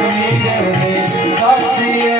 Yeah, yeah, yeah.